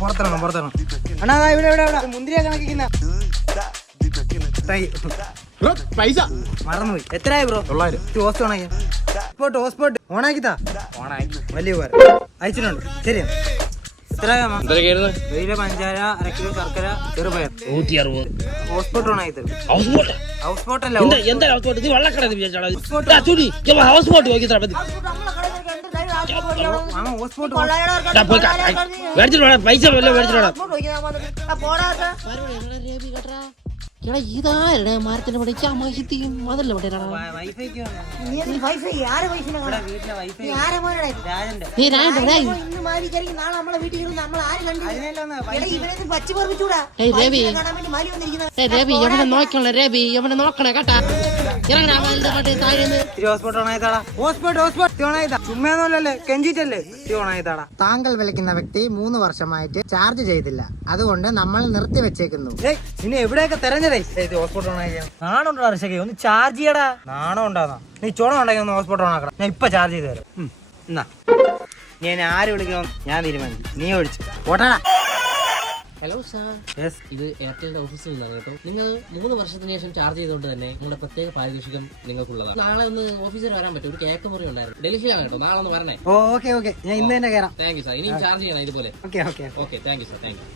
പുറത്തിറങ്ങണം പുറത്തിറങ്ങണം. അണ്ണാ ഇവിടെ ഇവിടെ ഇവിടെ. മുന്തിരിയ കണക്കിക്കുന്ന പൈസ. മറന്നുപോയി. എത്രയായി ബ്രോ? തൊള്ളായിരം. ടോസ്റ്റ് ഓണാക്കി ഹോസ്പോട്ട് ഹോസ്പോട്ട് ഓണാക്കിത്താ? ഓണായി. വലിയ ഉപകാരം. അയച്ചിട്ടുണ്ട്. ശരി വെയില പഞ്ചാര അര കിലോ ശർക്കര ചെറുപയർ. നൂറ്റി അറുപത് ഹോസ്പോട്ട് ഓണാക്കി തരും ഹൗസ് ബോട്ട്? ഹൗസ് ബോട്ട് അല്ല എന്താ ഹൗസ് ബോട്ട്? ഇത് വെള്ളക്കട വിചാരിച്ചാ ചൂടി. ഹൗസ് ബോട്ട് നോക്കി തരാ മതി മാമ ഹോസ്പോട്ട് എടാ ഇതാരുടെ മരത്തിന്റെ പടിക്ക് അമ്മഹിത്തിയും അതല്ല നീ രവി. എവിടെ നോക്കണ രവി? എവിടെ നോക്കണ? കേട്ടാ. താങ്കൾ വിളിക്കുന്ന വ്യക്തി മൂന്ന് വർഷമായിട്ട് ചാർജ് ചെയ്തില്ല. അതുകൊണ്ട് നമ്മൾ നിർത്തി വെച്ചേക്കുന്നു. ഏയ് ഇനി എവിടെയൊക്കെ തെരഞ്ഞടേ ഇത് ഹോസ്പോട്ട് ഓണാക്കിയാ നാണം ഉണ്ടോ ഋഷകേ ഒന്ന് ചാർജ് ചെയ്യടാ. നാണം ഉണ്ടാന്നാ നീ ചുണം ഉണ്ടെങ്കിൽ ഒന്ന് ഹോസ്പോട്ട് ഓണാക്കണം ഞാൻ ഇപ്പൊ ചാർജ് ചെയ്ത് തരാം. എന്നാ. ഞാൻ ആര് വിളിക്കണം? ഞാൻ തീരുമാനിക്കും. നീ വിളിച്ചു ഓട്ടാടാ ഹലോ സാർ യെസ് ഇത് എയർടെലിന്റെ ഓഫീസിൽ നിന്നാണ് കേട്ടോ. നിങ്ങൾ മൂന്ന് വർഷത്തിന് ശേഷം ചാർജ് ചെയ്തുകൊണ്ട് തന്നെ നിങ്ങളുടെ പ്രത്യേക പാരിതോഷികം നിങ്ങൾക്കുള്ളതാണ്. നാളെ ഒന്ന് ഓഫീസിൽ വരാൻ പറ്റും. ഒരു കേക്ക് മുറി ഉണ്ടായിരുന്നു. ഡൽഹിയിലാണ് കേട്ടോ. നാളെ ഒന്ന് വരണേ. ഓക്കെ ഓക്കെ ഞാൻ ഇന്ന് തന്നെ കയറാം താങ്ക് യു സാർ ഇനിയും ചാർജ് ചെയ്യണം ഇതുപോലെ. Okay okay okay thank you sir thank you